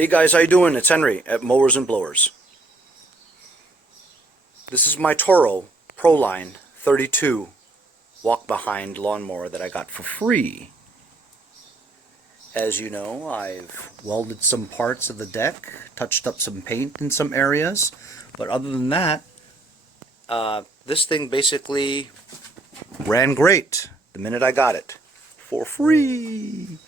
Hey guys, how you doing? It's Henry at Mowers and Blowers. This is my Toro Proline 32 walk-behind lawnmower that I got for free. As you know, I've welded some parts of the deck, touched up some paint in some areas, but other than that, this thing basically ran great the minute I got it for free.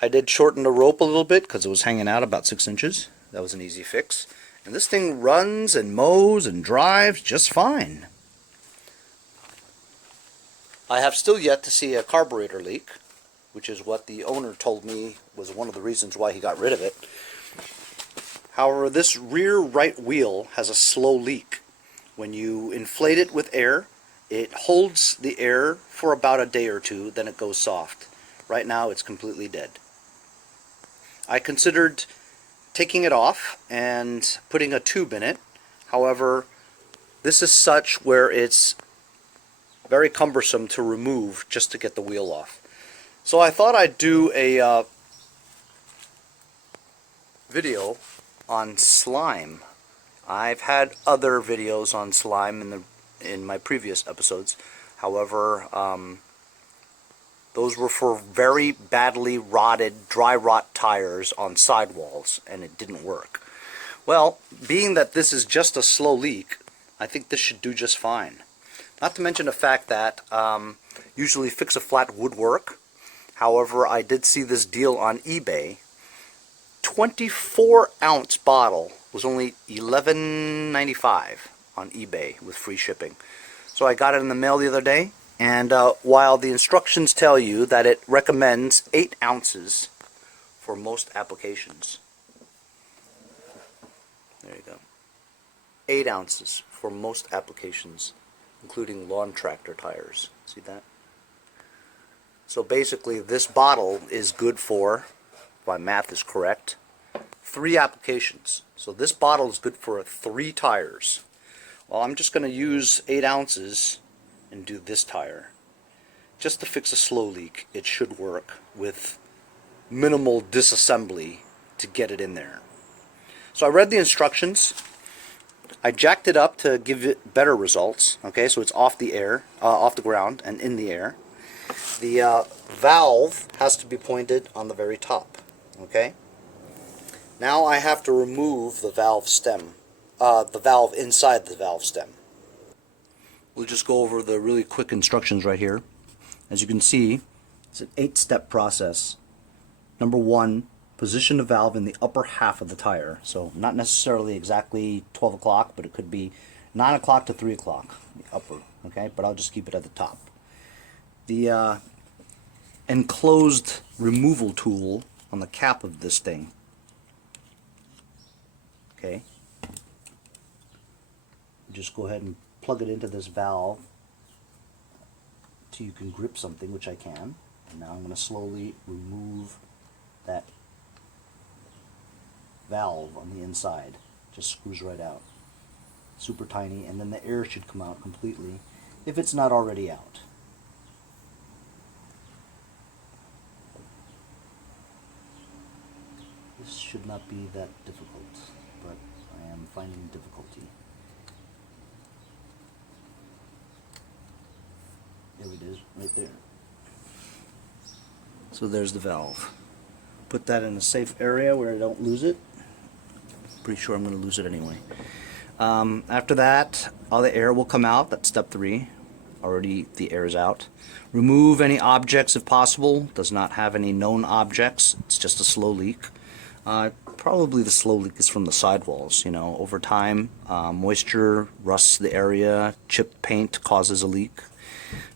I did shorten the rope a little bit because it was hanging out about 6 inches. That was an easy fix. And this thing runs and mows and drives just fine. I have still yet to see a carburetor leak, which is what the owner told me was one of the reasons why he got rid of it. However, this rear right wheel has a slow leak. When you inflate it with air, it holds the air for about a day or two, then it goes soft. Right now it's completely dead. I considered taking it off and putting a tube in it. However, this is such where it's very cumbersome to remove just to get the wheel off. So I thought I'd do a video on slime. I've had other videos on slime in my previous episodes. However, those were for very badly rotted, dry rot tires on sidewalls, and it didn't work. Well, being that this is just a slow leak, I think this should do just fine. Not to mention the fact that usually fix-a-flat would work. However, I did see this deal on eBay. 24-ounce bottle was only $11.95 on eBay with free shipping. So I got it in the mail the other day. And while the instructions tell you that it recommends 8 ounces for most applications. There you go. 8 ounces for most applications, including lawn tractor tires. See that? So basically this bottle is good for, if my math is correct, 3 applications. So this bottle is good for 3 tires. Well, I'm just going to use 8 ounces and do this tire. Just to fix a slow leak, it should work with minimal disassembly to get it in there. So I read the instructions. I jacked it up to give it better results. Okay, so it's off the air, off the ground and in the air. The valve has to be pointed on the very top. Okay. Now I have to remove the valve stem, the valve inside the valve stem. We'll just go over the really quick instructions right here. As you can see, it's an 8-step process. Number 1, position the valve in the upper half of the tire. So not necessarily exactly 12 o'clock, but it could be 9 o'clock to 3 o'clock, the upper, okay? But I'll just keep it at the top. The enclosed removal tool on the cap of this thing, okay? Just go ahead and plug it into this valve till you can grip something, which I can. And now I'm going to slowly remove that valve on the inside. Just screws right out. Super tiny, and then the air should come out completely if it's not already out. This should not be that difficult, but I am finding difficulty. There it is, right there. So there's the valve. Put that in a safe area where I don't lose it. Pretty sure I'm going to lose it anyway. After that, all the air will come out. That's step 3. Already the air is out. Remove any objects if possible. Does not have any known objects. It's just a slow leak. Probably the slow leak is from the sidewalls. You know, over time, moisture rusts the area. Chipped paint causes a leak.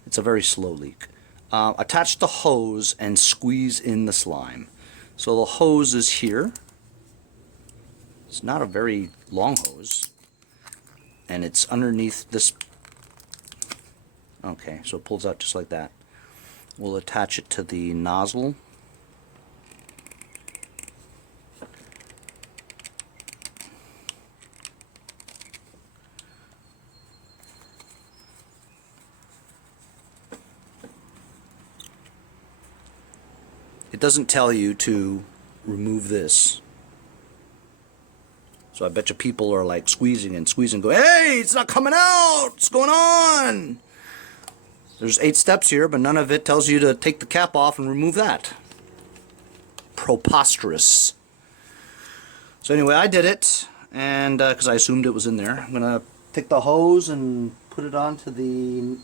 It's a very slow leak. Attach the hose and squeeze in the slime. So the hose is here. It's not a very long hose. And it's underneath this. Okay, so it pulls out just like that. We'll attach it to the nozzle. It doesn't tell you to remove this. So I bet you people are like squeezing and squeezing, go, hey, it's not coming out, what's going on? There's 8 steps here, but none of it tells you to take the cap off and remove that. Preposterous. So anyway, I did it, and because I assumed it was in there, I'm gonna take the hose and put it onto the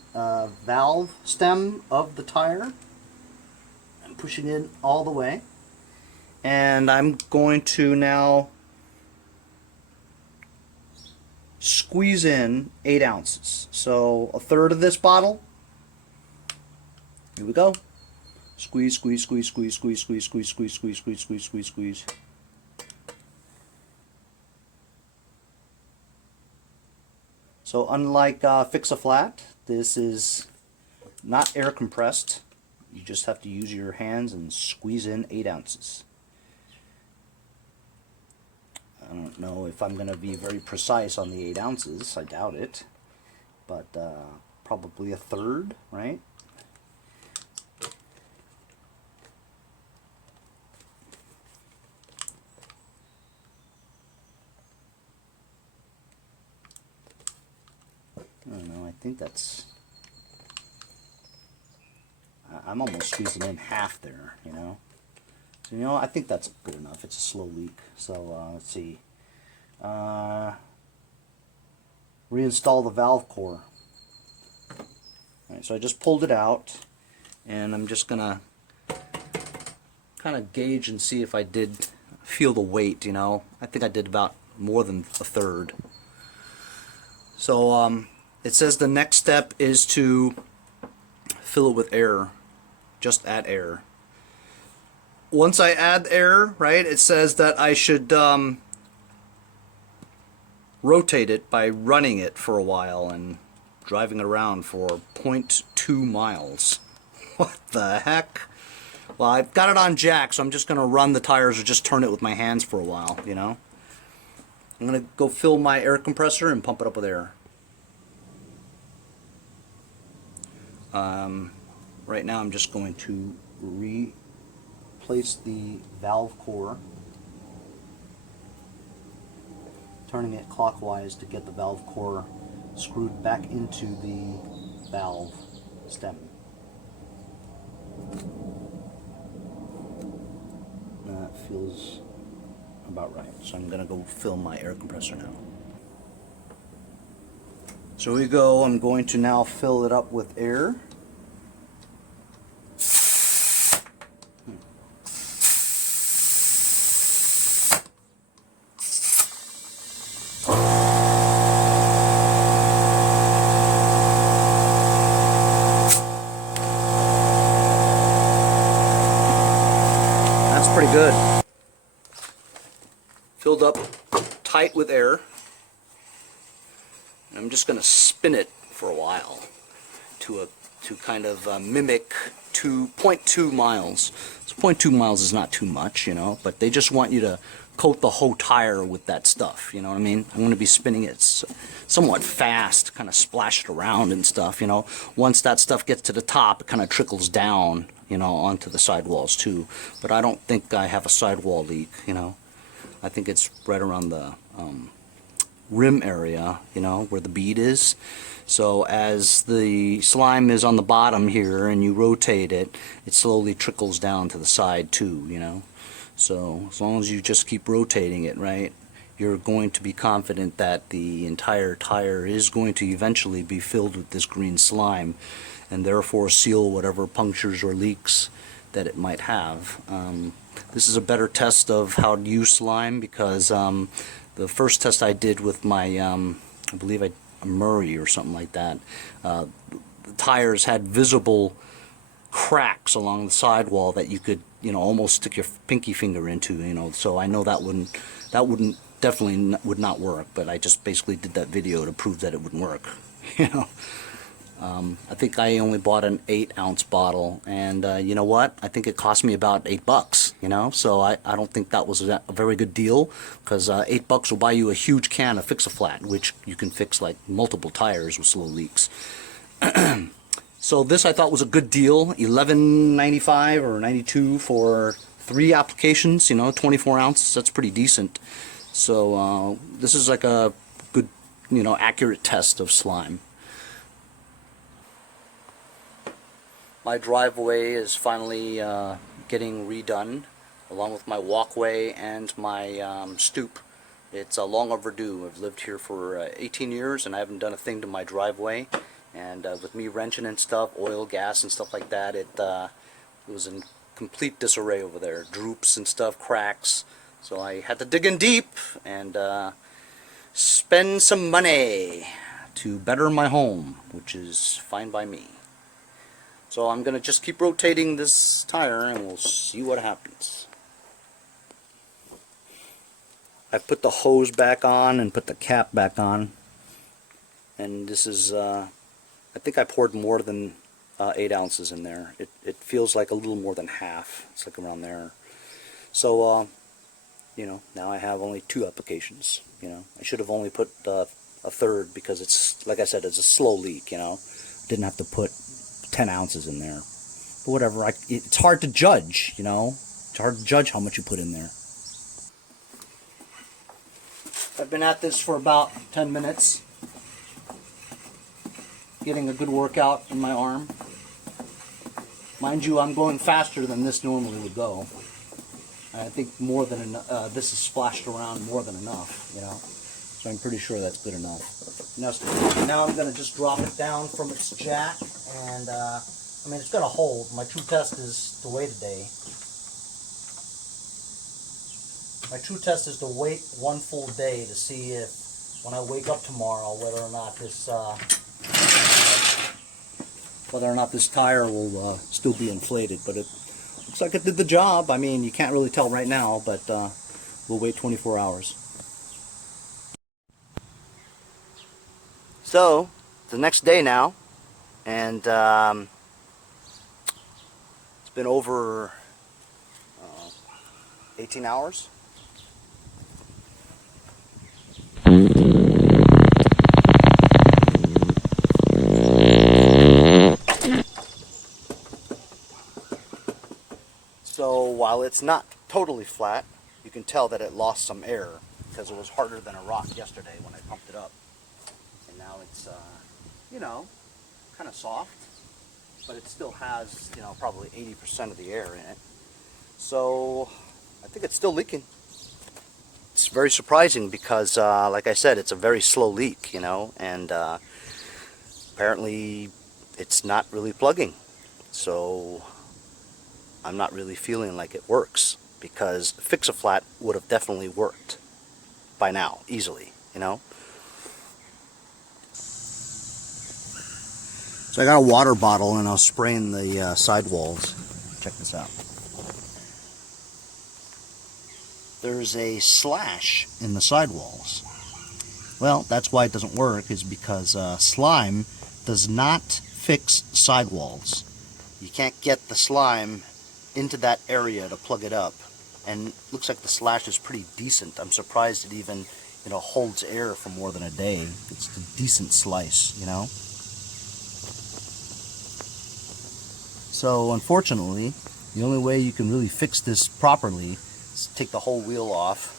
valve stem of the tire. I'm pushing it all the way, and I'm going to now squeeze in 8 ounces. So 1/3 of this bottle. Here we go. Squeeze, squeeze, squeeze, squeeze, squeeze, squeeze, squeeze, squeeze, squeeze, squeeze, squeeze, squeeze, squeeze. So unlike Fix-A-Flat, this is not air compressed. You just have to use your hands and squeeze in 8 ounces. I don't know if I'm going to be very precise on the 8 ounces. I doubt it. But probably 1/3, right? I don't know, I think that's... I'm almost squeezing in half there, you know? So, you know, I think that's good enough. It's a slow leak. So, let's see. Reinstall the valve core. Alright, so I just pulled it out, and I'm just gonna kind of gauge and see if I did feel the weight, you know? I think I did about more than 1/3. So, it says the next step is to fill it with air. Just add air. Once I add air, right, it says that I should rotate it by running it for a while and driving it around for 0.2 miles. What the heck? Well, I've got it on jack, so I'm just going to run the tires or just turn it with my hands for a while, you know? I'm going to go fill my air compressor and pump it up with air. Right now I'm just going to replace the valve core, turning it clockwise to get the valve core screwed back into the valve stem. That feels about right. So I'm going to go fill my air compressor now. So here we go. I'm going to now fill it up with air. That's pretty good. Filled up tight with air. I'm just going to spin it for a while to kind of mimic 0.2 miles. So 0.2 miles is not too much, you know, but they just want you to coat the whole tire with that stuff, you know what I mean? I'm going to be spinning it somewhat fast, kind of splash it around and stuff, you know. Once that stuff gets to the top, it kind of trickles down, you know, onto the sidewalls too. But I don't think I have a sidewall leak, you know. I think it's right around the rim area, you know, where the bead is. So as the slime is on the bottom here and you rotate it, it slowly trickles down to the side too, you know. So as long as you just keep rotating it, right, you're going to be confident that the entire tire is going to eventually be filled with this green slime and therefore seal whatever punctures or leaks that it might have. This is a better test of how to use slime because the first test I did with my, I believe a Murray or something like that, the tires had visible cracks along the sidewall that you could, you know, almost stick your pinky finger into, you know. So I know that definitely would not work. But I just basically did that video to prove that it wouldn't work, you know. I think I only bought an 8-ounce bottle, and you know what? I think it cost me about $8, you know? So I don't think that was a very good deal, because $8 will buy you a huge can of Fix-A-Flat, which you can fix like multiple tires with slow leaks. So this I thought was a good deal, $11.95 or $92 for 3 applications, you know, 24 ounces. That's pretty decent. So this is like a good, you know, accurate test of slime. My driveway is finally getting redone, along with my walkway and my stoop. It's long overdue. I've lived here for 18 years and I haven't done a thing to my driveway. And with me wrenching and stuff, oil, gas and stuff like that, it was in complete disarray over there. Droops and stuff, cracks. So I had to dig in deep and spend some money to better my home, which is fine by me. So I'm going to just keep rotating this tire and we'll see what happens. I've put the hose back on and put the cap back on. And this is, I think I poured more than 8 ounces in there. It feels like a little more than half. It's like around there. So, you know, now I have only 2 applications. You know, I should have only put a third because it's, like I said, it's a slow leak, you know. I didn't have to put 10 ounces in there. But whatever, it's hard to judge, you know. It's hard to judge how much you put in there. I've been at this for about 10 minutes. Getting a good workout in my arm. Mind you, I'm going faster than this normally would go. And I think more than enough. This is splashed around more than enough, you know. So I'm pretty sure that's good enough. Now I'm going to just drop it down from its jack, and I mean, it's going to hold. My true test is to wait a day. My true test is to wait 1 full day to see if, when I wake up tomorrow, whether or not this tire will still be inflated. But it looks like it did the job. I mean, you can't really tell right now, but we'll wait 24 hours. So, the next day now, and it's been over 18 hours. So while it's not totally flat, you can tell that it lost some air because it was harder than a rock yesterday when I pumped it up. And now it's, you know, kind of soft, but it still has, you know, probably 80% of the air in it. So I think it's still leaking. It's very surprising because, like I said, it's a very slow leak, you know, and apparently it's not really plugging. So I'm not really feeling like it works, because Fix-A-Flat would have definitely worked by now, easily, you know. So I got a water bottle and I was spraying the sidewalls. Check this out. There's a slash in the sidewalls. Well, that's why it doesn't work, is because slime does not fix sidewalls. You can't get the slime into that area to plug it up, and looks like the slash is pretty decent. I'm surprised it even, you know, holds air for more than a day. It's a decent slice, you know. So unfortunately, the only way you can really fix this properly is to take the whole wheel off,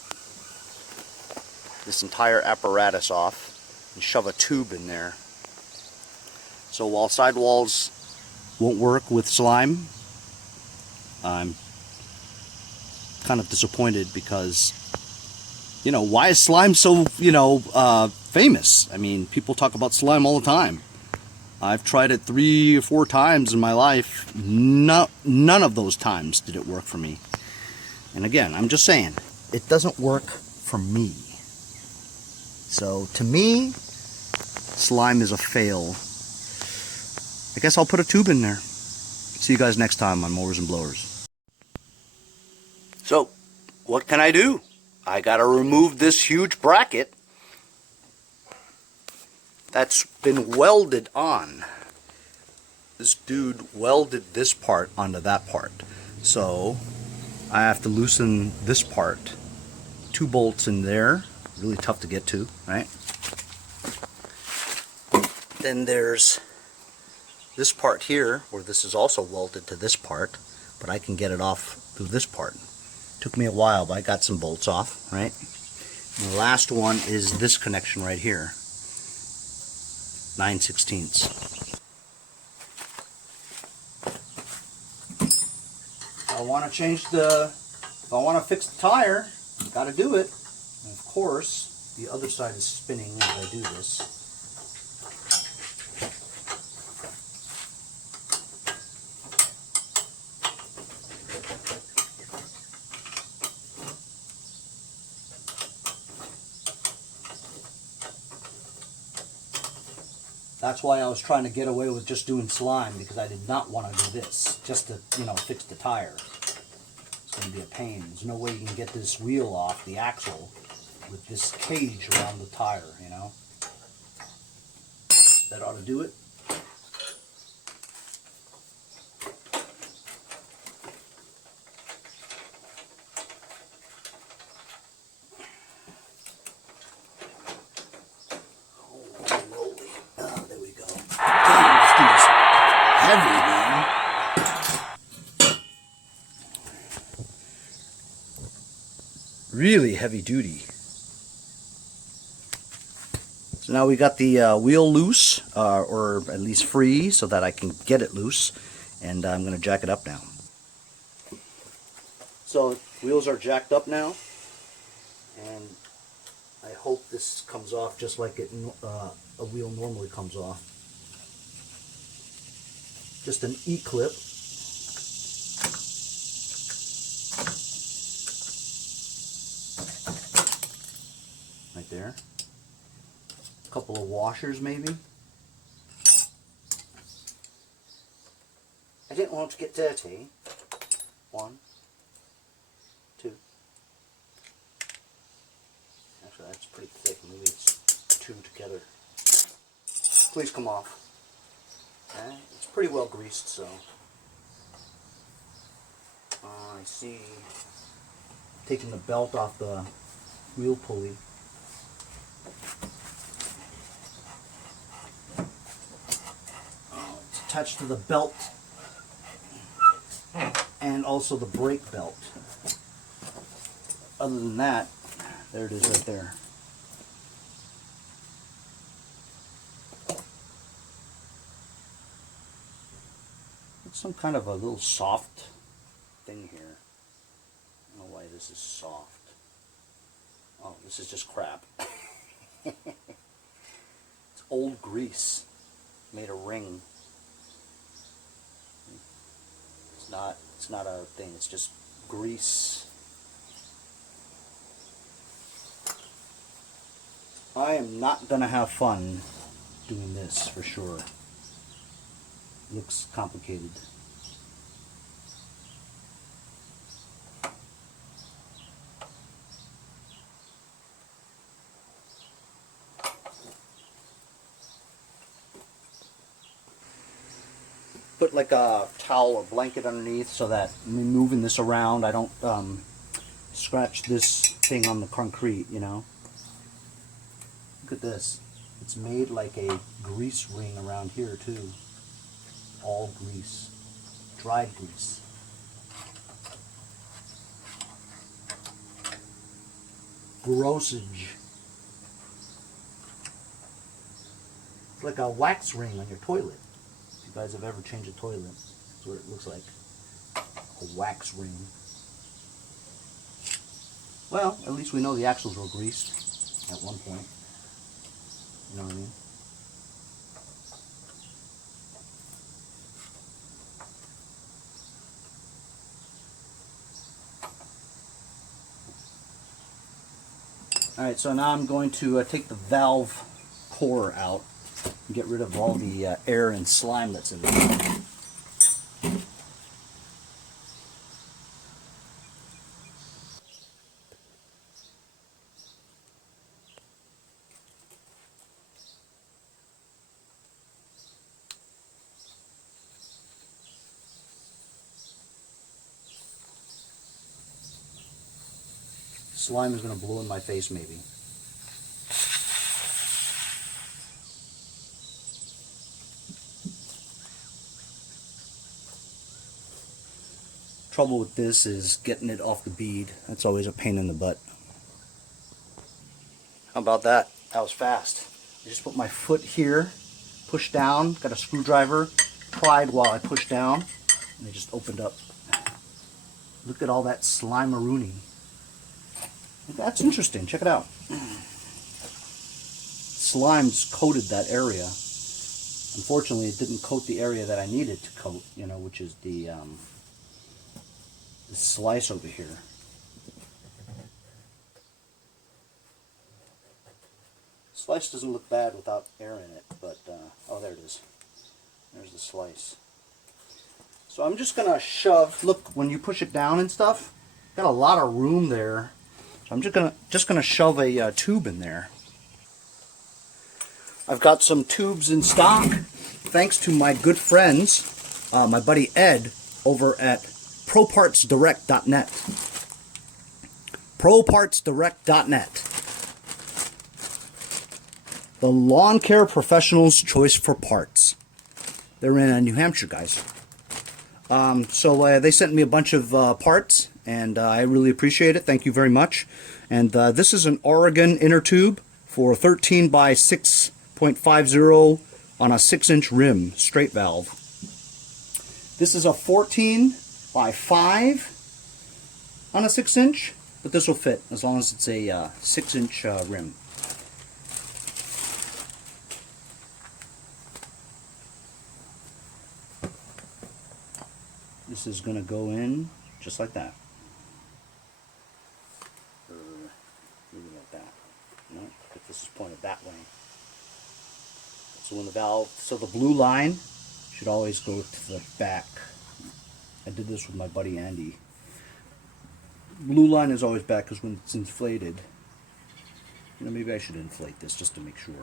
this entire apparatus off, and shove a tube in there. So while sidewalls won't work with slime, I'm kind of disappointed because, you know, why is slime so, you know, famous? I mean, people talk about slime all the time. I've tried it 3 or 4 times in my life. None of those times did it work for me. And again, I'm just saying, it doesn't work for me. So to me, slime is a fail. I guess I'll put a tube in there. See you guys next time on Mowers and Blowers. So, what can I do? I gotta remove this huge bracket that's been welded on. This dude welded this part onto that part. So, I have to loosen this part. 2 bolts in there. Really tough to get to, right? Then there's this part here, where this is also welded to this part. but I can get it off through this part. Took me a while, but I got some bolts off, right? And the last one is this connection right here, 9/16. If I want to if I want to fix the tire, got to do it. And of course, the other side is spinning as I do this. That's why I was trying to get away with just doing slime, because I did not want to do this, just to, fix the tire. It's going to be a pain. There's no way you can get this wheel off the axle with this cage around the tire, That ought to do it. Really heavy duty. So now we got the wheel loose, or at least free, so that I can get it loose, and I'm going to jack it up now. So wheels are jacked up now, and I hope this comes off just like a wheel normally comes off. Just an E-clip. Right there. A couple of washers maybe. I didn't want to get dirty. 1, 2. Actually, that's pretty thick. Maybe it's 2 together. Please come off. Okay. It's pretty well greased, so. I see. Taking the belt off the wheel pulley. It's attached to the belt and also the brake belt. Other than that, there it is right there. It's some kind of a little soft thing here. I don't know why this is soft. Oh, this is just crap. It's old grease. Made a ring. It's not a thing, it's just grease. I am not gonna have fun doing this for sure. Looks complicated. Put like a towel or blanket underneath so that me moving this around, I don't scratch this thing on the concrete, Look at this. It's made like a grease ring around here too. All grease. Dried grease. Grossage. It's like a wax ring on your toilet. If you guys have ever changed a toilet, that's what it looks like. A wax ring. Well, at least we know the axles were greased at one point. You know what I mean? Alright, so now I'm going to take the valve core out and get rid of all the air and slime that's in there. Slime is going to blow in my face maybe. Trouble with this is getting it off the bead. That's always a pain in the butt. How about that? That was fast. I just put my foot here, push down, got a screwdriver, pried while I pushed down, and it just opened up. Look at all that slime-a-rooney. That's interesting. Check it out. Slime's coated that area. Unfortunately, it didn't coat the area that I needed to coat, you know, which is the slice over here. Slice doesn't look bad without air in it, but oh, there it is. There's the slice. So I'm just gonna shove. Look, when you push it down and stuff, got a lot of room there. So I'm just gonna shove a tube in there. I've got some tubes in stock, thanks to my good friends, my buddy Ed over at ProPartsDirect.net. ProPartsDirect.net. The lawn care professional's choice for parts. They're in New Hampshire, guys. So they sent me a bunch of parts, and I really appreciate it. Thank you very much. And this is an Oregon inner tube for 13 by 6.50 on a 6-inch rim, straight valve. This is a 14 by 5 on a 6-inch, but this will fit as long as it's a 6-inch rim. This is going to go in just like that. Or maybe like that. No, if this is pointed that way. So when the valve, so the blue line should always go to the back. I did this with my buddy Andy. Blue line is always back because when it's inflated, you know, maybe I should inflate this just to make sure.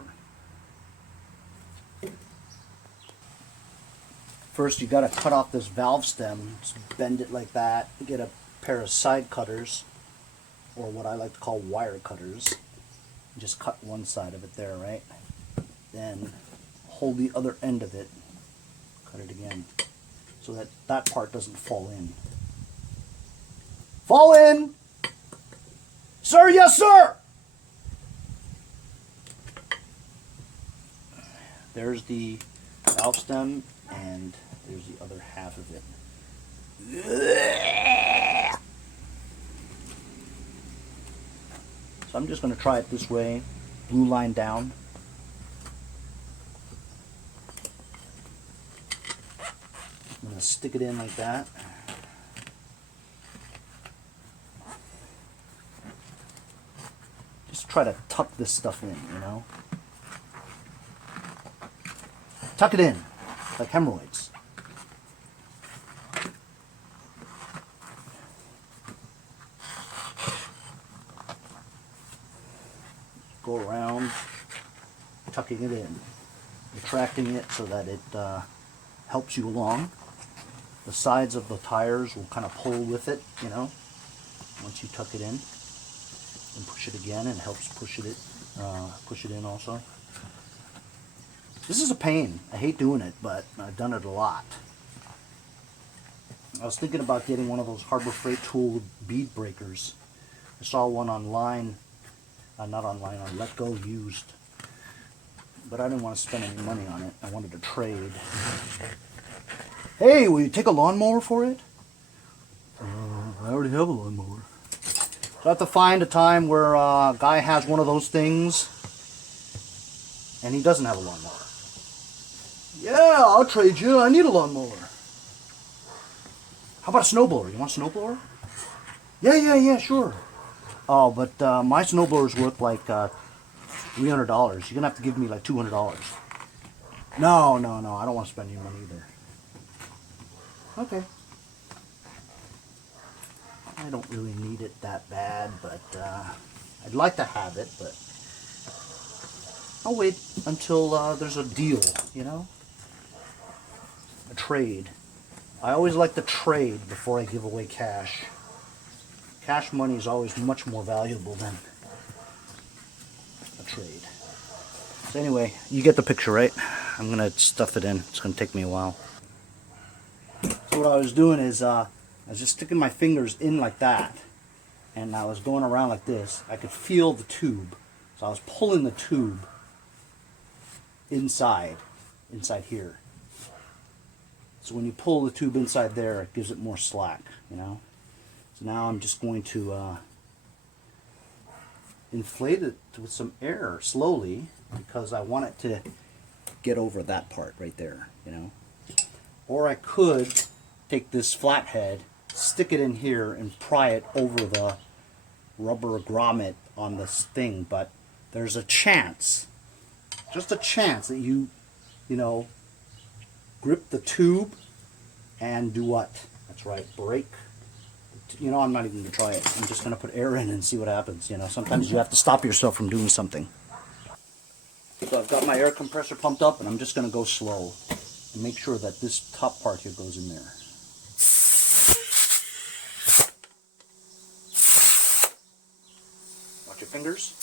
First, you got to cut off this valve stem, just bend it like that, get a pair of side cutters, or what I like to call wire cutters. Just cut one side of it there, right? Then hold the other end of it, cut it again, so that that part doesn't fall in. Fall in! Sir, yes sir! There's the valve stem, and there's the other half of it. So I'm just going to try it this way, blue line down. I'm going to stick it in like that. Just try to tuck this stuff in, you know? Tuck it in, like hemorrhoids. Go around, tucking it in, retracting it so that it helps you along. The sides of the tires will kind of pull with it, you know, once you tuck it in. And push it again, and it helps push it in also. This is a pain. I hate doing it, but I've done it a lot. I was thinking about getting one of those Harbor Freight tool bead breakers. I saw one online, not online, on Let Go used. But I didn't want to spend any money on it. I wanted to trade. Hey, will you take a lawnmower for it? I already have a lawnmower. So I have to find a time where a guy has one of those things and he doesn't have a lawnmower. Yeah, I'll trade you. I need a lawnmower. How about a snowblower? You want a snowblower? Yeah, sure. Oh, but my snowblower's worth like $300. You're going to have to give me like $200. No, I don't want to spend any money either. Okay. I don't really need it that bad, but I'd like to have it, but I'll wait until there's a deal, you know? A trade. I always like to trade before I give away cash. Cash money is always much more valuable than a trade. So anyway, you get the picture, right? I'm going to stuff it in. It's going to take me a while. So what I was doing is, I was just sticking my fingers in like that, and I was going around like this. I could feel the tube, so I was pulling the tube inside here. So when you pull the tube inside there, it gives it more slack, you know. So now I'm just going to inflate it with some air slowly, because I want it to get over that part right there, you know. Or I could take this flathead, stick it in here, and pry it over the rubber grommet on this thing. But there's a chance, just a chance, that you know, grip the tube and do what? That's right, break. You know, I'm not even going to try it. I'm just going to put air in and see what happens. You know, sometimes you have to stop yourself from doing something. So I've got my air compressor pumped up, and I'm just going to go slow and make sure that this top part here goes in there. Watch your fingers.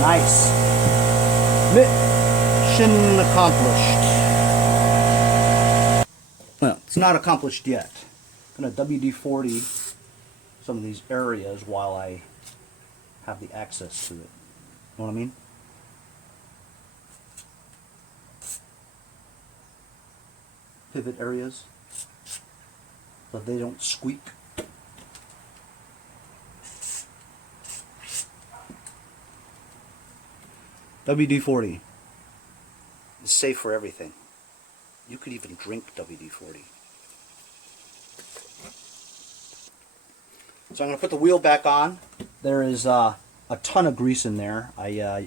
Nice. Mission accomplished. Well, it's not accomplished yet. I'm going to WD-40 some of these areas while I have the access to it. Know what I mean? Pivot areas so they don't squeak. WD-40 is safe for everything. You could even drink WD-40. So I'm going to put the wheel back on. There is a ton of grease in there. I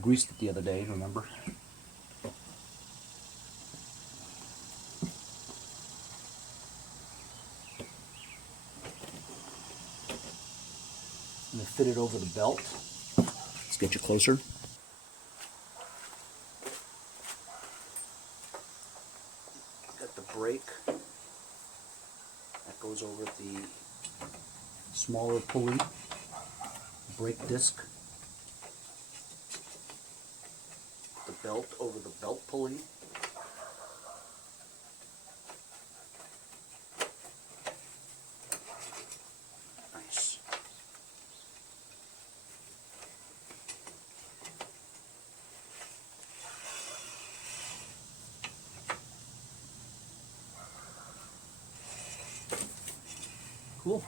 greased it the other day, remember? I'm going to fit it over the belt. Let's get you closer. Got the brake. That goes over the smaller pulley, brake disc. The belt over the belt pulley. Nice. Cool.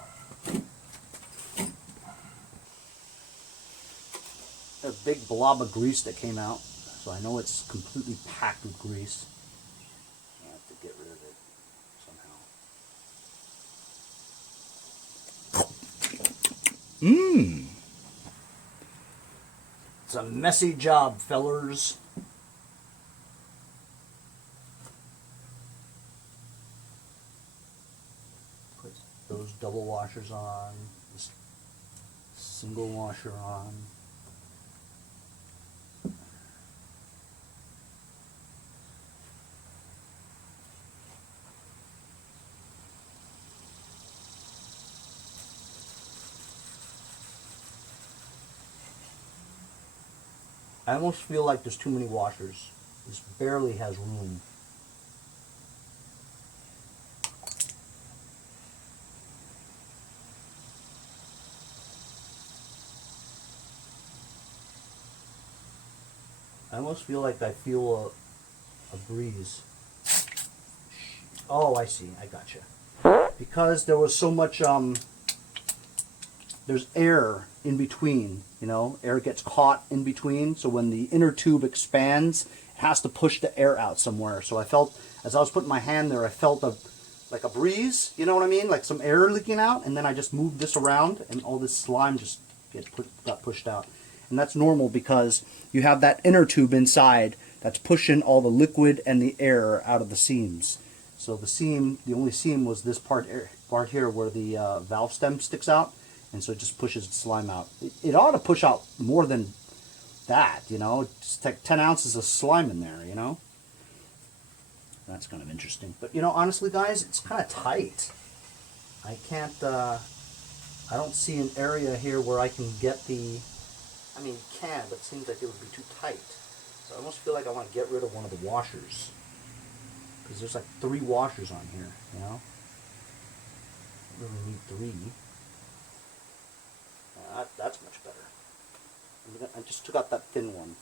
A big blob of grease that came out, so I know it's completely packed with grease. I have to get rid of it somehow. It's a messy job, fellers. Put those double washers on, this single washer on. I almost feel like there's too many washers. This barely has room. I almost feel like I feel a breeze. Oh, I see. I gotcha. Because there was so much, there's air in between, you know, air gets caught in between, so when the inner tube expands, it has to push the air out somewhere. So I felt, as I was putting my hand there, I felt like a breeze, you know what I mean, like some air leaking out, and then I just moved this around, and all this slime just got pushed out. And that's normal because you have that inner tube inside that's pushing all the liquid and the air out of the seams. So the seam, the only seam was this part here where the valve stem sticks out. And so it just pushes the slime out. It ought to push out more than that, you know, just take 10 ounces of slime in there, you know. That's kind of interesting. But, you know, honestly, guys, it's kind of tight. I can't, I don't see an area here where I can get the, I mean, you can, but it seems like it would be too tight. So I almost feel like I want to get rid of one of the washers. Because there's like 3 washers on here, you know. I really need 3. That's much better. I just took out that thin one.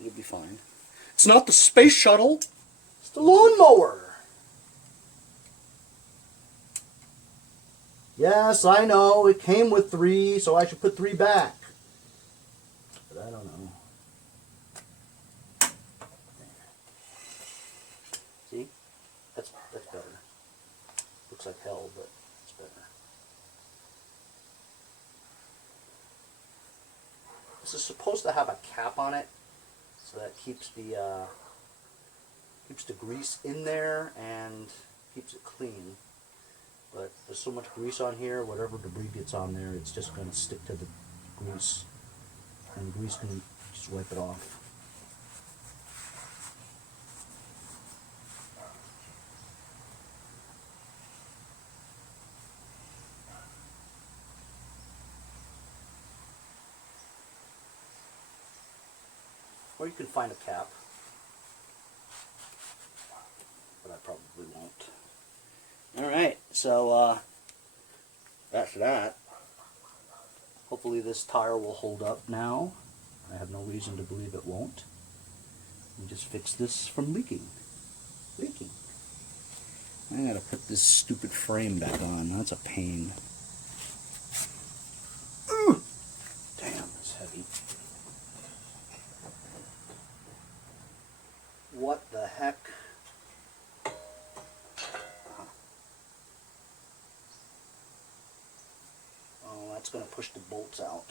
It'll be fine. It's not the space shuttle. It's the lawnmower. Yes, I know. It came with 3, so I should put 3 back. But I don't know. See? That's better. Looks like hell, but it's better. This is supposed to have a cap on it, so that keeps the grease in there and keeps it clean. But there's so much grease on here, whatever debris gets on there, it's just going to stick to the grease, and the grease can just wipe it off. Or you can find a cap, but I probably won't. Alright, so that's that. Hopefully this tire will hold up now. I have no reason to believe it won't. We just fix this from leaking. I gotta put this stupid frame back on. That's a pain. Ooh. Damn, that's heavy. What the heck? Oh, that's going to push the bolts out.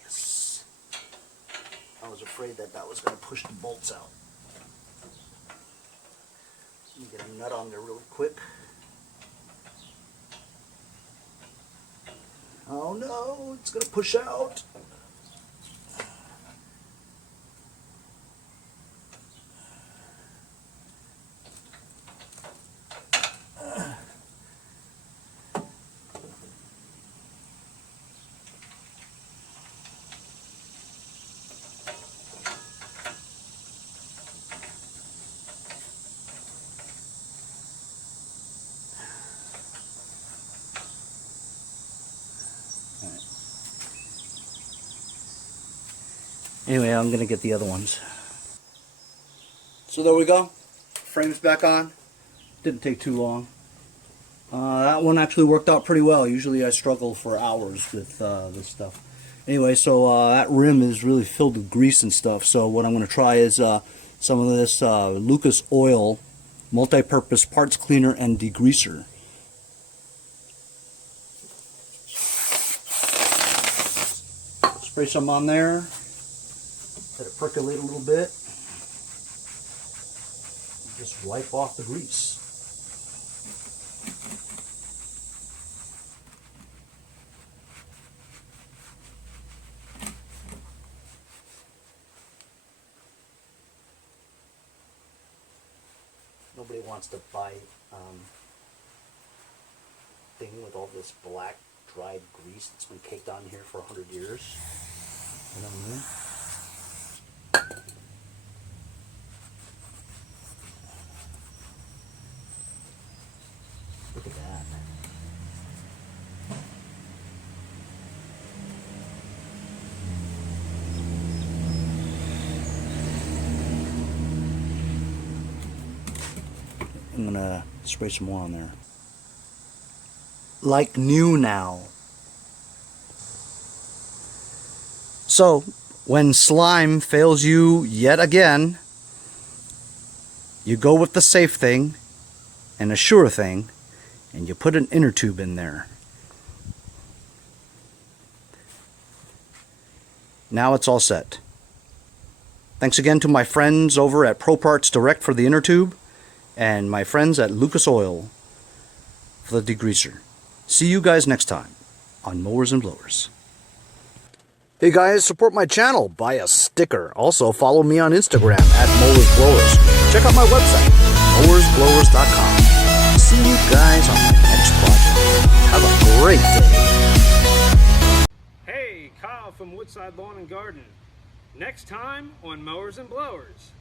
Yes. I was afraid that was going to push the bolts out. Let me get a nut on there really quick. Oh no, it's going to push out. Anyway, I'm going to get the other ones. So there we go. Frame's back on. Didn't take too long. That one actually worked out pretty well. Usually I struggle for hours with this stuff. Anyway, so that rim is really filled with grease and stuff. So what I'm going to try is some of this Lucas Oil multi-purpose parts cleaner and degreaser. Spray some on there. Let it percolate a little bit. Just wipe off the grease. Nobody wants to buy thing with all this black dried grease that's been caked on here for 100 years. You know what I mean? Look at that. I'm gonna spray some more on there. Like new now. So, when slime fails you yet again, you go with the safe thing and a sure thing, and you put an inner tube in there. Now it's all set. Thanks again to my friends over at Pro Parts Direct for the inner tube, and my friends at Lucas Oil for the degreaser. See you guys next time on Mowers and Blowers. Hey guys, support my channel. Buy a sticker. Also follow me on Instagram at Mowers Blowers. Check out my website, mowersblowers.com. See you guys on my next project. Have a great day. Hey, Kyle from Woodside Lawn and Garden. Next time on Mowers and Blowers.